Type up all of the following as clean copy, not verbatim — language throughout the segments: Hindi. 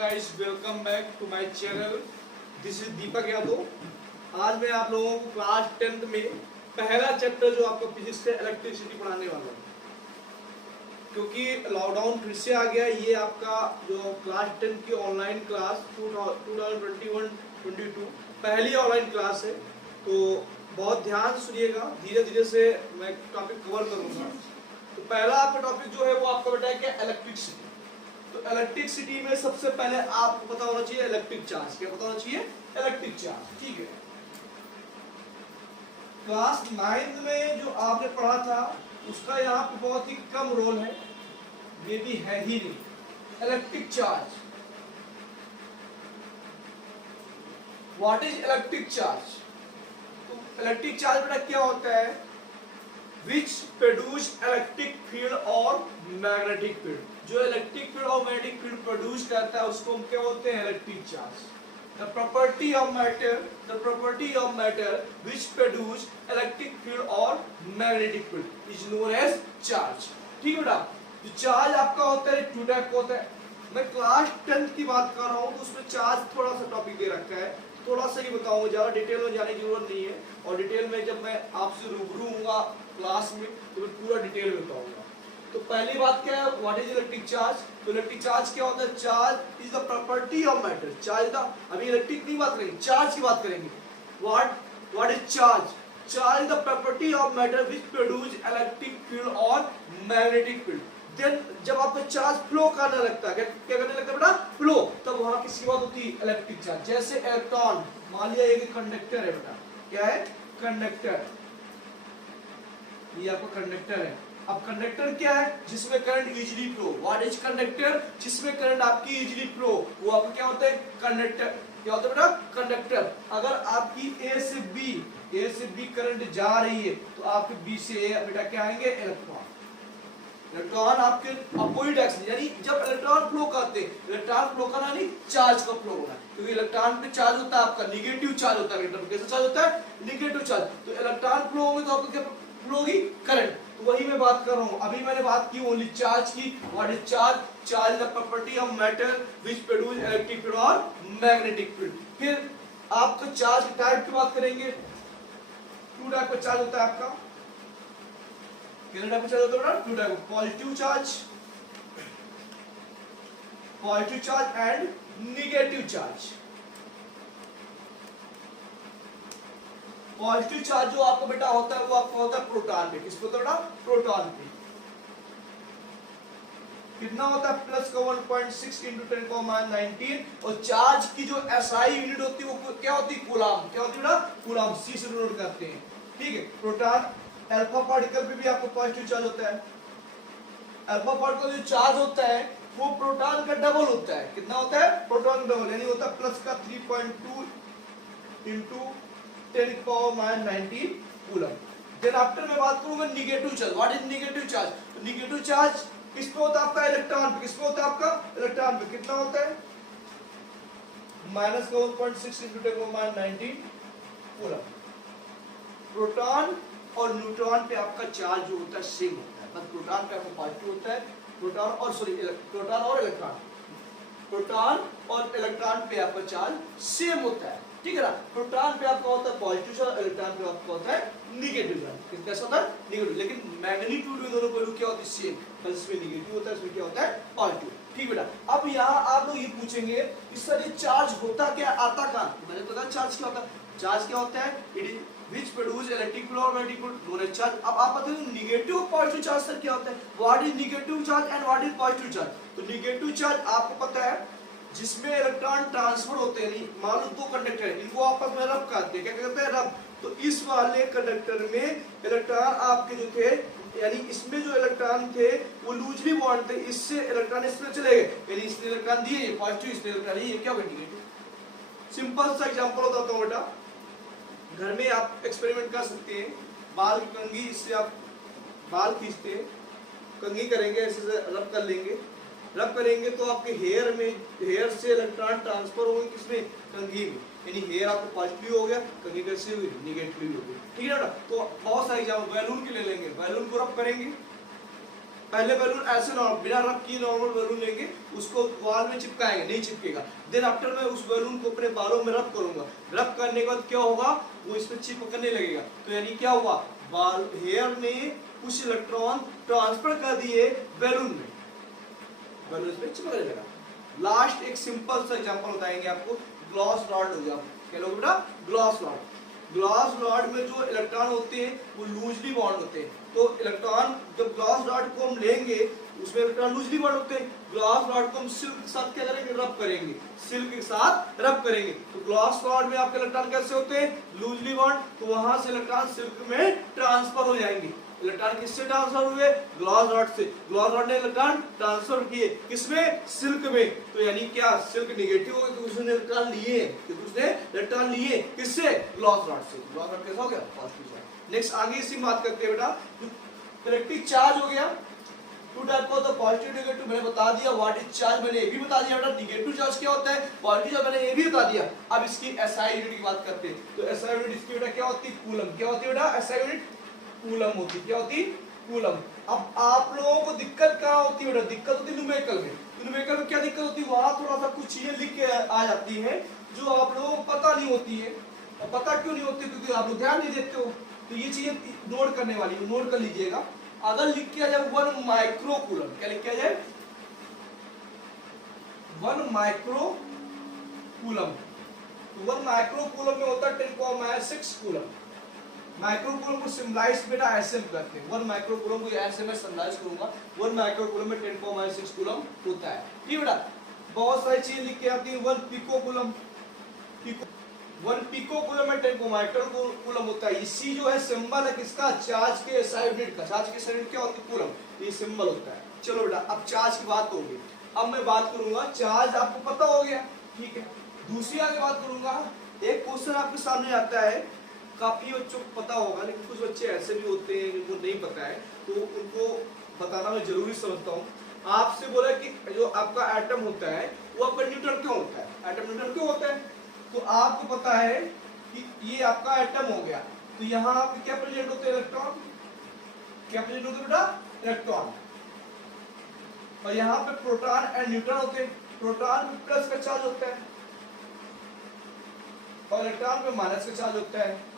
Guys welcome back to my channel. This is Deepak Yadav. आज मैं आप लोगों को क्लास 10th में पहला चैप्टर जो आपका फिजिक्स का इलेक्ट्रिसिटी पढ़ाने वाला हूँ, क्योंकि लॉकडाउन फिर से आ गया। ये आपका जो क्लास 10 की ऑनलाइन क्लास 2021-22 पहली ऑनलाइन क्लास है, तो बहुत ध्यान से सुनिएगा। धीरे धीरे से मैं टॉपिक कवर करूँगा। तो पहला आपका टॉपिक जो है वो आपका बेटा है क्या, इलेक्ट्रिसिटी। तो इलेक्ट्रिसिटी में सबसे पहले आपको पता होना चाहिए इलेक्ट्रिक चार्ज। क्या पता होना चाहिए? Electric charge. ठीक है, क्लास 9 में जो आपने पढ़ा था उसका यहाँ पे बहुत ही कम रोल है, ये भी है ही नहीं। Electric charge, what is electric charge? तो इलेक्ट्रिक चार्ज बेटा क्या होता है? विच प्रोड्यूस इलेक्ट्रिक फील्ड और मैग्नेटिक फील्ड। जो इलेक्ट्रिक फील्ड और मैग्नेटिक फील्ड प्रोड्यूस करता है उसको हम क्या बोलते हैं? Electric charge. The property of matter which produce electric field और magnetic field is known as charge. ठीक है बेटा, जो चार्ज आपका होता है टू टाइप का होता है। मैं क्लास 10th की बात कर रहा हूँ तो उसमें चार्ज थोड़ा सा टॉपिक दे रखा है, थोड़ा सा ही बताऊंगा, ज्यादा डिटेल में जाने की जरूरत नहीं है। और डिटेल में जब मैं आपसे रूबरू हूँगा क्लास में तो मैं पूरा डिटेल में बताऊंगा। तो पहली बात क्या है, व्हाट इज इलेक्ट्रिक चार्ज? तो इलेक्ट्रिक चार्ज क्या होता है? Charge is the property of matter. Charge the, अभी इलेक्ट्रिक की बात करेंगे, चार्ज की बात करेंगे। What is charge? Charge the property of matter which produce electric field और मैग्नेटिक फील्ड। देन जब आपका चार्ज फ्लो करने लगता है, क्या करने लगता है बेटा? फ्लो। तब वहां किसकी बात होती है? Electric charge. जैसे इलेक्ट्रॉन, मान लिया ये कंडक्टर है बेटा, क्या है? कंडक्टर। ये आपका कंडक्टर है। अब कंडक्टर क्या है? जिसमें current easily flow. What is conductor? जिसमें करंट आपकी इजीली फ्लो, वो आपका क्या होता है? कंडक्टर। क्या होता है बेटा? कंडक्टर। अगर आपकी ए से बी करंट जा रही है तो आपके बी से ए बेटा क्या आएंगे? इलेक्ट्रॉन। इलेक्ट्रॉन आपके अपोजिट एक्सिस, यानी जब इलेक्ट्रॉन फ्लो करते हैं, इलेक्ट्रॉन फ्लो करना यानी चार्ज का फ्लो होना, क्योंकि इलेक्ट्रॉन पे चार्ज होता है आपका निगेटिव चार्ज होता है। कैसा चार्ज होता है? Negative charge. तो इलेक्ट्रॉन फ्लो होंगे तो आपको क्या फ्लो होगी? करंट। तो वही मैं बात कर रहा हूँ। अभी मैंने बात की ओनली चार्ज की। What is charge? Charge the property of matter which produce electric field और मैग्नेटिक फील्ड। फिर आपको चार्ज के टाइप की बात करेंगे। टू टाइप का चार्ज होता है आपका। कितने टाइप का चार्ज होता है? Two type. Positive charge and negative charge. Positive charge जो आपका बेटा होता है वो आपका होता है प्रोटॉन पे। किस पे होता है बेटा? प्रोटॉन पे। कितना होता है? प्लस का 1.6 × 10⁻19। और चार्ज की जो एसआई यूनिट होती है वो क्या होती है? कूलम। क्या होती है बेटा? कूलम। सी से डिनोट करते हैं। ठीक है। प्रोटॉन अल्फा पार्टिकल पे भी आपको पॉजिटिव चार्ज होता है। अल्फा पार्टिकल जो चार्ज होता है वो प्रोटॉन का डबल होता है। कितना होता है? प्रोटॉन डबल, यानी होता है प्लस का 3.2 × 10⁻19 कूलम। देन आफ्टर मैं बात करूंगा negative charge. What is negative charge? तो नेगेटिव चार्ज किस पे होता है आपका? इलेक्ट्रॉन पे। किस पे होता है आपका? इलेक्ट्रॉन पे। कितना होता है? माइनस का 1.6 × 10⁻19 कूलम। प्रोटॉन और न्यूट्रॉन पे आपका चार्ज जो होता है सेम होता है, बस प्रोटॉन पे आपका पॉजिटिव होता है। प्रोटॉन और इलेक्ट्रॉन पे आपका चार्ज सेम होता है। ठीक है ना? प्रोटॉन पे आपका होता है पॉजिटिव चार्ज, इलेक्ट्रॉन पे आपका होता है नेगेटिव चार्ज। कैसा होता है? नेगेटिव। लेकिन मैग्नीट्यूड में दोनों वैल्यू क्या होती है? सेम। बस इसमें नेगेटिव होता है, इसमें क्या होता है? पॉजिटिव। ठीक बेटा। अब यहाँ आप लोग ये पूछेंगे इस सर ये चार्ज होता क्या, आता कहाँ? मैंने पता चार्ज क्या होता है। चार्ज क्या होता है? It is which produce electric field or magnetic field known as charge। अब आप बताइए नेगेटिव और पॉजिटिव चार्ज सर क्या होता है? What is negative charge and what is positive charge? तो नेगेटिव चार्ज आपको पता है जिसमें इलेक्ट्रॉन ट्रांसफर होते हैं। मान लो दो कंडक्टर है, इनको आपस में रब करते हैं। क्या कहते हैं? रब। तो इस वाले कंडक्टर में इलेक्ट्रॉन आपके जो थे, यानी इसमें जो इलेक्ट्रॉन थे वो लूजली बॉन्ड थे, इससे इलेक्ट्रॉन इसमें चले गए, यानी इसने इलेक्ट्रॉन दिए ये पॉजिटिव, इसने इलेक्ट्रॉन ये क्या होगा? नेगेटिव। सिंपल सा एग्जांपल बताता हूं बेटा। घर में आप एक्सपेरिमेंट कर सकते हैं। बाल की कंघी, इससे आप बाल खींचते हैं, कंघी करेंगे, ऐसे रब कर लेंगे। रब करेंगे तो आपके हेयर से इलेक्ट्रॉन ट्रांसफर होंगे किसमें? कंघी में। यानी हेयर आपको पॉजिटिव हो गया, कंघी कैसे हुई? नेगेटिव हो गई। ठीक है ना? तो बहुत सारे एग्जाम्पल बैलून के ले लेंगे। बैलून को रब करेंगे, पहले बैलून ऐसे बिना रब किए नॉर्मल बैलून लेंगे, उसको वॉल में चिपकाएंगे, नहीं चिपकेगा। देन आफ्टर मैं उस बैलून को अपने बालों में रब करूंगा, रब करने के बाद क्या होगा, वो इसमें चिपकने लगेगा। तो यानी क्या हुआ, बाल हेयर में कुछ इलेक्ट्रॉन ट्रांसफर कर दिए बैलून में, बैलून इसमें चिपकने लगा। लास्ट एक सिंपल सा एग्जांपल बताएंगे आपको, ग्लास रॉड हो गया। क्या लोग बेटा, ग्लास रॉड। ग्लास रॉड में जो इलेक्ट्रॉन होते हैं वो लूजली बॉन्ड होते हैं। तो इलेक्ट्रॉन जब ग्लास रॉड को हम लेंगे उसमें इलेक्ट्रॉन लूजली बॉन्ड होते हैं, ग्लास रॉड को हम सिल्क के साथ क्या करेंगे, रब करेंगे, सिल्क के साथ रब करेंगे। तो ग्लास रॉड में आपके इलेक्ट्रॉन कैसे होते हैं, लूजली बॉन्ड। तो वहां से इलेक्ट्रॉन सिल्क में ट्रांसफर हो जाएंगे। इलेक्ट्रॉन किससे ट्रांसफर हुए, ग्लास रॉड से। ग्लास रॉड ने इलेक्ट्रॉन ट्रांसफर किए किसमें, सिल्क में। तो यानी क्या, सिल्क नेगेटिव हो गई तो उसने इलेक्ट्रॉन लिए, क्योंकि उसने इलेक्ट्रॉन लिए किससे, ग्लास रॉड से। ग्लास रॉड कैसा हो गया, पॉजिटिव चार्ज। नेक्स्ट आगे इसी बात करते हैं बेटा, इलेक्ट्रिक चार्ज हो गया। Two type of the positive negative मैंने बता दिया, व्हाट इज चार्ज मैंने ये भी बता दिया बेटा, नेगेटिव चार्ज क्या होता है, पॉजिटिव चार्ज मैंने ये भी बता दिया। अब इसकी एसआई यूनिट की बात करते हैं। तो एसआई यूनिट इसकी बेटा क्या होती है, कूलम। क्या होती है बेटा, एसआई यूनिट कूलम होती है। क्या होती, कूलम। अब आप लोगों को दिक्कत कहाँ होती है बेटा, दिक्कत होती है न्यूमेरिकल में। तो न्यूमेरिकल में क्या दिक्कत होती है, वहां थोड़ा सा कुछ चीजें लिख के आ जाती है जो आप लोगों को पता नहीं होती है। और पता क्यों नहीं होती, क्योंकि आप लोग ध्यान नहीं देते हो। तो ये चीजें नोट करने वाली है, नोट कर लीजिएगा। अगर लिख किया जाए 1 माइक्रो कूलम, क्या लिख किया जाए, 1 माइक्रो कूलम। 1 माइक्रो कूलम में होता है 10⁻6 कूलम। माइक्रो कूलम को सिम्बलाइज बेटा ऐसे करते हैं, 1 माइक्रो कूलम को ऐसे मैं सिम्बलाइज करूंगा, 1 माइक्रो कूलम में 10⁻6 कूलम होता है। ठीक बेटा, बहुत सारी चीजें लिख के आती है। 1 पिको कूलम, 1 पिको कूलम में 10 माइक्रो कूलम होता है। इसी जो है सिंबल है किसका, चार्ज के एसआई यूनिट का। चार्ज के एसआई यूनिट क्या होती है, कूलम। ये सिंबल होता है। चलो बेटा, अब चार्ज की बात होगी। अब मैं बात करूंगा, चार्ज आपको पता हो गया, ठीक है। दूसरी आगे बात करूंगा, एक क्वेश्चन आपके सामने आता है, काफी बच्चों को पता होगा, लेकिन कुछ बच्चे ऐसे भी होते हैं जिनको नहीं पता है, तो उनको बताना मैं जरूरी समझता हूँ। आपसे बोला कि जो आपका एटम होता है वो आपका न्यूट्रल क्यों होता है, एटम न्यूट्रल क्यों होता है। तो आपको पता है कि ये आपका एटम हो गया, तो यहाँ पे क्या प्रेजेंट होते हैं, इलेक्ट्रॉन। क्या प्रेजेंट होते हैं बेटा, इलेक्ट्रॉन। और यहाँ पे प्रोटॉन एंड न्यूट्रॉन होते हैं। प्रोटॉन पे प्लस का चार्ज होता है और इलेक्ट्रॉन पे माइनस का चार्ज होता है।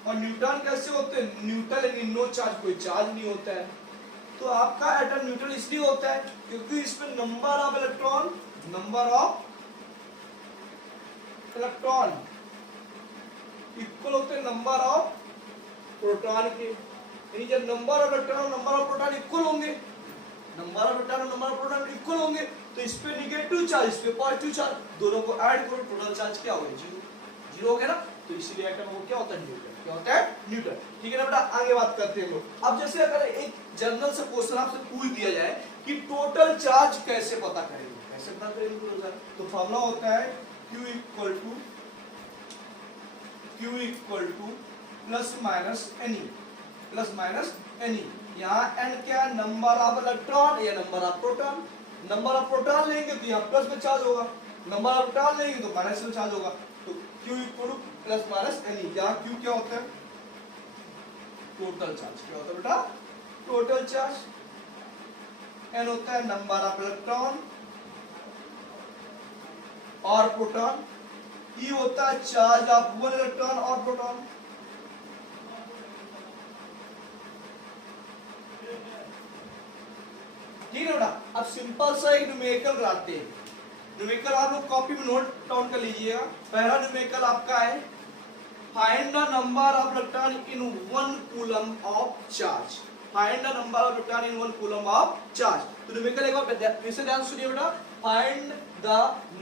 और न्यूट्रॉन कैसे होते हैं, न्यूट्रल यानी नो चार्ज, कोई चार्ज नहीं होता है। तो आपका एटम न्यूट्रल इसलिए होता है क्योंकि इसमें number of electron, number of electron equal होते हैं नंबर ऑफ प्रोटॉन के। यानी जब नंबर ऑफ इलेक्ट्रॉन और नंबर ऑफ प्रोटॉन इक्वल होंगे, नंबर ऑफ इलेक्ट्रॉन और नंबर ऑफ प्रोटॉन इक्वल होंगे, तो इस पे नेगेटिव चार्ज, इस पे पॉजिटिव चार्ज, दोनों को ऐड करो, टोटल चार्ज क्या होगा, जीरो। जीरो हो गया ना, तो इसीलिए एटम को क्या होता है, न्यूट्रल। क्या होता है, न्यूट्रल। ठीक है ना बेटा, आगे बात करते हैं लोग। अब जैसे अगर एक जनरल से क्वेश्चन आपसे पूछ दिया जाए कि टोटल चार्ज कैसे पता करेंगे, कैसे पता करेंगे, तो फॉर्मूला होता है Q equal two plus minus any, plus minus any. यहाँ एन क्या है, नंबर ऑफ इलेक्ट्रॉन या number of proton. Number of proton लेंगे तो यहाँ प्लस में चार्ज होगा, नंबर ऑफ इलेक्ट्रॉन लेंगे तो माइनस में चार्ज होगा। तो Q equal two plus minus any. यहाँ Q क्या होता है, टोटल चार्ज। क्या होता है बेटा, टोटल चार्ज। एन होता है नंबर ऑफ इलेक्ट्रॉन और प्रोटॉन। ई होता है चार्ज ऑफ 1 इलेक्ट्रॉन और प्रोटॉन। ठीक है बेटा, अब सिंपल सा एक न्यूमेरिकल बनाते हैं। न्यूमेरिकल आप लोग कॉपी में नोट डाउन कर लीजिएगा। पहला न्यूमेरिकल आपका है, find the number of electron in 1 coulomb of charge. Find the number of electron in 1 coulomb of charge. तो न्यूमेरिकल एक बार फिर से ध्यान सुनिए बेटा, find the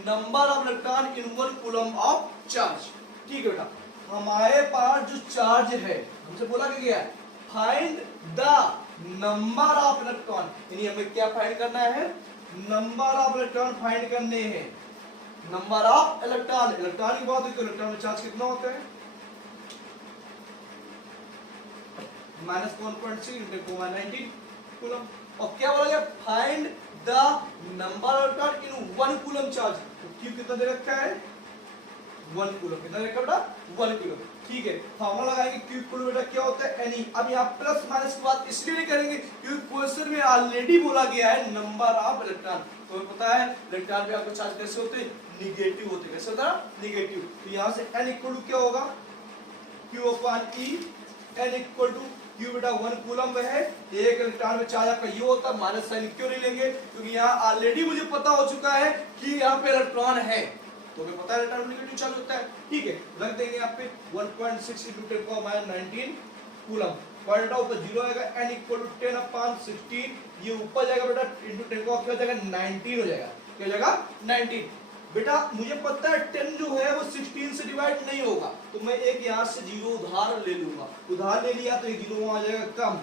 number of electron in 1 coulomb of charge. ठीक है बेटा, हमारे पास जो चार्ज है, हमसे बोला गया है find the number of electron, यानी हमें क्या फाइंड करना है, नंबर ऑफ इलेक्ट्रॉन फाइंड करने हैं। नंबर ऑफ इलेक्ट्रॉन, इलेक्ट्रॉन की बात हुई तो इलेक्ट्रॉन में चार्ज कितना होता है, -1.6 × 19 कूलम। और क्या बोला गया, find the number of electron in 1 coulomb charge. तो Q कितना दे रखा है, 1 कूलम। कितना दे रखा बेटा, 1 कूलम। ठीक है, फॉर्मूला लगाएंगे Q इक्वल बेटा क्या होता है Ne। अब यहाँ प्लस माइनस की बात इसलिए नहीं करेंगे क्योंकि क्वेश्चन में ऑलरेडी बोला गया है नंबर ऑफ इलेक्ट्रॉन। तो हमें पता है इलेक्ट्रॉन पे आपको चार्ज कैसे होते हैं, निगेटिव होते हैं। कैसे होता है, निगेटिव। तो यहाँ से N इक्वल टू क्या होगा, Q upon E। N equal to Q बेटा 1 कूलम है, एक इलेक्ट्रॉन में चार्ज आपका ये होता है। माइनस साइन क्यों नहीं लेंगे, क्योंकि यहाँ ऑलरेडी मुझे पता हो चुका है कि यहाँ पे इलेक्ट्रॉन है, तो हमें पता है इलेक्ट्रॉन नेगेटिव चार्ज होता है। ठीक है, रख देंगे यहाँ पे 1.6 × 10⁻19 कूलम। पॉइंट आउट तो 0 आएगा। N इक्वल टू 10/16, ये ऊपर जाएगा बेटा इंटू 10 का क्या हो जाएगा 19 हो जाएगा। क्या हो जाएगा 19। बेटा मुझे पता है 10 जो है वो 16 से डिवाइड नहीं होगा, तो मैं एक यहाँ से 0 उधार ले लूंगा। उधार ले लिया तो ये 0 वहां आ जाएगा कम,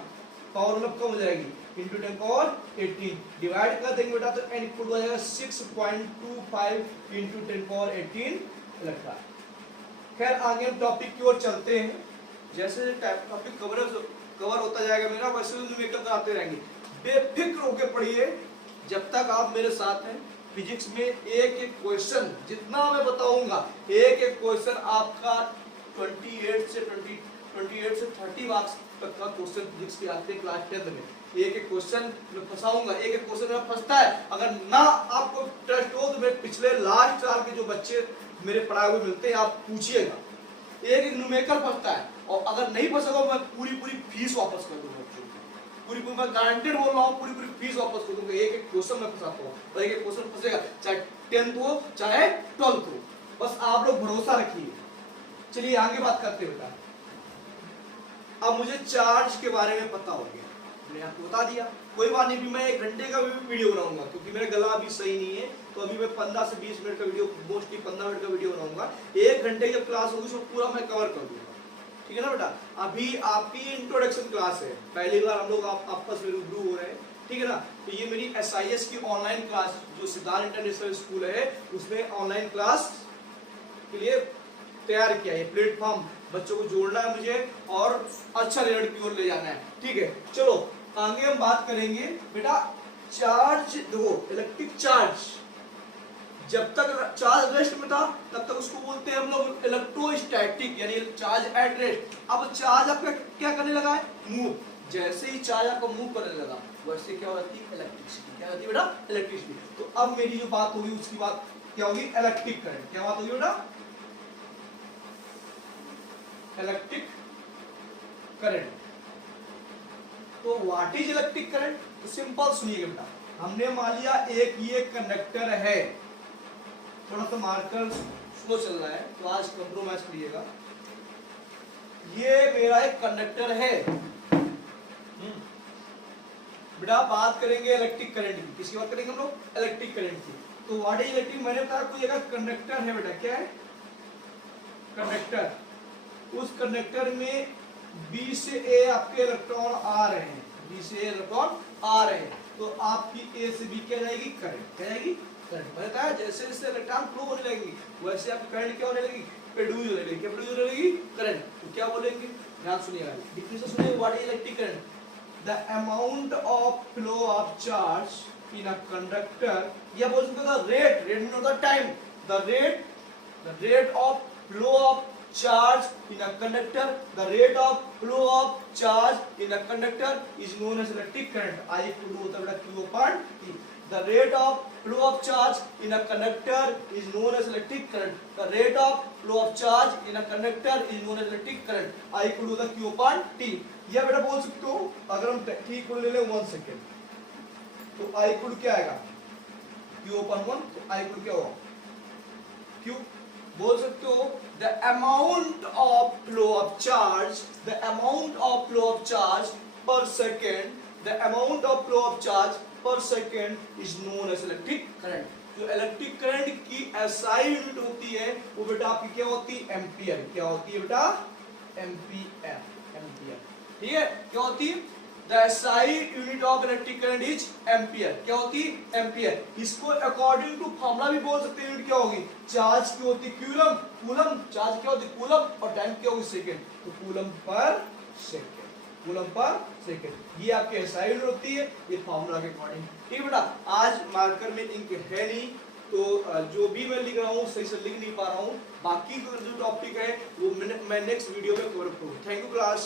पावर मतलब कम हो जाएगी, इंटू 10 पावर 18 डिवाइड कर देंगे बेटा तो N इक्वल हो जाएगा 6.25 इंटू 10 पावर 18 इलेक्ट्रॉन। खैर आगे हम टॉपिक की ओर चलते हैं। जैसे टॉपिक कवर होता जाएगा मेरा, वैसे न्यूमेरिकल कराते रहेंगे। बेफिक्र होकर पढ़िए जब तक आप मेरे साथ हैं। फिजिक्स में एक एक क्वेश्चन जितना मैं बताऊंगा, एक एक क्वेश्चन आपका 28 से 30 मार्क्स तक का क्वेश्चन फिजिक्स के आते हैं क्लास 10 में। एक एक क्वेश्चन मैं फंसाऊंगा, एक एक क्वेश्चन में फंसता है। अगर ना आपको ट्रस्ट हो तो मेरे पिछले लास्ट साल के जो बच्चे मेरे पढ़ाए हुए मिलते हैं आप पूछिएगा, एक एक न्यूमेरिकल फंसता है। और अगर नहीं फंसेगा मैं पूरी फीस वापस कर दूंगा। पूरी मैं गारंटेड बोल रहा हूँ, पूरी फीस वापस कर दूंगा। एक एक क्वेश्चन मैं फंसाता हूँ और एक एक क्वेश्चन फंसेगा, चाहे 10th हो चाहे 12th हो। बस आप लोग भरोसा रखिए। चलिए आगे बात करते हैं बेटा। अब मुझे चार्ज के बारे में पता हो गया, मैंने आपको बता दिया। कोई बात नहीं, भी मैं 1 घंटे का भी वीडियो बनाऊंगा क्योंकि मेरा गला अभी सही नहीं है, तो अभी मैं 15 से 20 मिनट का वीडियो, मोस्टली 15 मिनट का वीडियो बनाऊंगा। 1 घंटे की क्लास होगी उसको पूरा मैं कवर कर दूंगा। ठीक है ना बेटा। अभी आपकी इंट्रोडक्शन क्लास है, पहली बार हम लोग आपस में रूबरू हो रहे हैं। ठीक है ना। तो ये मेरी SIS की ऑनलाइन क्लास जो सिद्धार्थ इंटरनेशनल स्कूल है उसमें ऑनलाइन क्लास के लिए तैयार किया है। प्लेटफॉर्म बच्चों को जोड़ना है मुझे और अच्छा रिजल्ट की ओर ले जाना है। ठीक है, चलो आगे हम बात करेंगे बेटा। चार्ज देखो, इलेक्ट्रिक चार्ज जब तक चार्ज रेस्ट में था तब तक उसको बोलते हैं हम लोग इलेक्ट्रोस्टैटिक, यानी चार्ज एट रेस्ट। अब चार्ज आपका क्या करने लगा है, मूव। जैसे ही चार्ज आपका मूव करने लगा वैसे क्या हो जाती है, इलेक्ट्रिसिटी। क्या होती है बेटा, इलेक्ट्रिसिटी। तो अब मेरी जो बात होगी उसकी बात क्या होगी, इलेक्ट्रिक करंट। क्या बात होगी बेटा, इलेक्ट्रिक करंट। तो व्हाट इज इलेक्ट्रिक करंट, तो सिंपल सुनिएगा बेटा। हमने मान लिया एक ये कंडक्टर है, थोड़ा सा मार्कर स्लो चल रहा है तो आज कंप्रोमाइज करिएगा। ये मेरा एक कंडक्टर है बेटा। बात करेंगे इलेक्ट्रिक करंट की। किसकी बात करेंगे हम लोग, इलेक्ट्रिक करंट की। तो व्हाट इज इलेक्ट्रिक, मैंने बताया कोई एक कंडक्टर है बेटा। क्या है, कंडक्टर। उस कंडक्टर में B से A आपके इलेक्ट्रॉन आ रहे हैं, B से A इलेक्ट्रॉन आ रहे हैं, तो आपकी A से B क्या जाएगी, करंट। क्या जाएगी, करंट। मैंने कहा जैसे जैसे इलेक्ट्रॉन फ्लो होने लगेगी वैसे आपकी करंट क्या होने लगेगी, प्रोड्यूस होने लगेगी। क्या प्रोड्यूस होने लगेगी, करंट। तो क्या बोलेंगे, ध्यान सुनिएगा, डिफिनेशन सुनिए। What is electric current, the amount of flow of charge in a conductor, या बोल सकते हो रेट, रेट मीन होता है time, the rate of flow of charge in a conductor, the rate of flow of charge in a conductor is known as electric current। I equal to होता है बेटा Q upon T। The rate of flow of charge in a conductor is known as electric current। The rate of flow of charge in a conductor is known as electric current। I equal to होता है Q upon T। यह बेटा बोल सकते हो, अगर हम T इक्वल ले लें 1 सेकेंड तो I इक्वल क्या आएगा, Q upon 1। तो I इक्वल क्या होगा, Q बोल सकते हो the amount of flow of charge, the amount of flow of charge per second, the amount of flow of charge per second is known as electric current। जो इलेक्ट्रिक करंट की SI यूनिट होती है वो बेटा आपकी क्या होती है, एम्पियर। क्या होती है बेटा, एम्पियर, एम्पियर। ठीक है, क्या होती है, the SI unit of electric current is ampere। क्या होती है, एम्पियर। इसको अकॉर्डिंग टू फॉर्मूला भी बोल सकते हैं, यूनिट क्या होगी, चार्ज की होती कूलम, कूलम चार्ज क्या होती कूलम, और टाइम क्या होगी सेकंड, तो coulomb per second, coulomb per second. ये आपके SI यूनिट होती है, ये फॉर्मूला के अकॉर्डिंग। ठीक है बेटा, आज मार्कर में इंक है नहीं तो जो भी मैं लिख रहा हूँ सही से लिख नहीं पा रहा हूँ, बाकी का जो टॉपिक है वो मैं नेक्स्ट वीडियो में कवर करूँ। Thank you class.